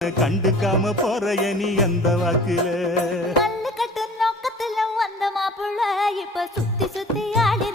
கண்டுக்காம போறைய நீ அந்த வாக்குல கல்லு கட்டு நோக்கத்துல வந்த மாப்புள்ள இப்ப சுத்தி சுத்தி ஆடி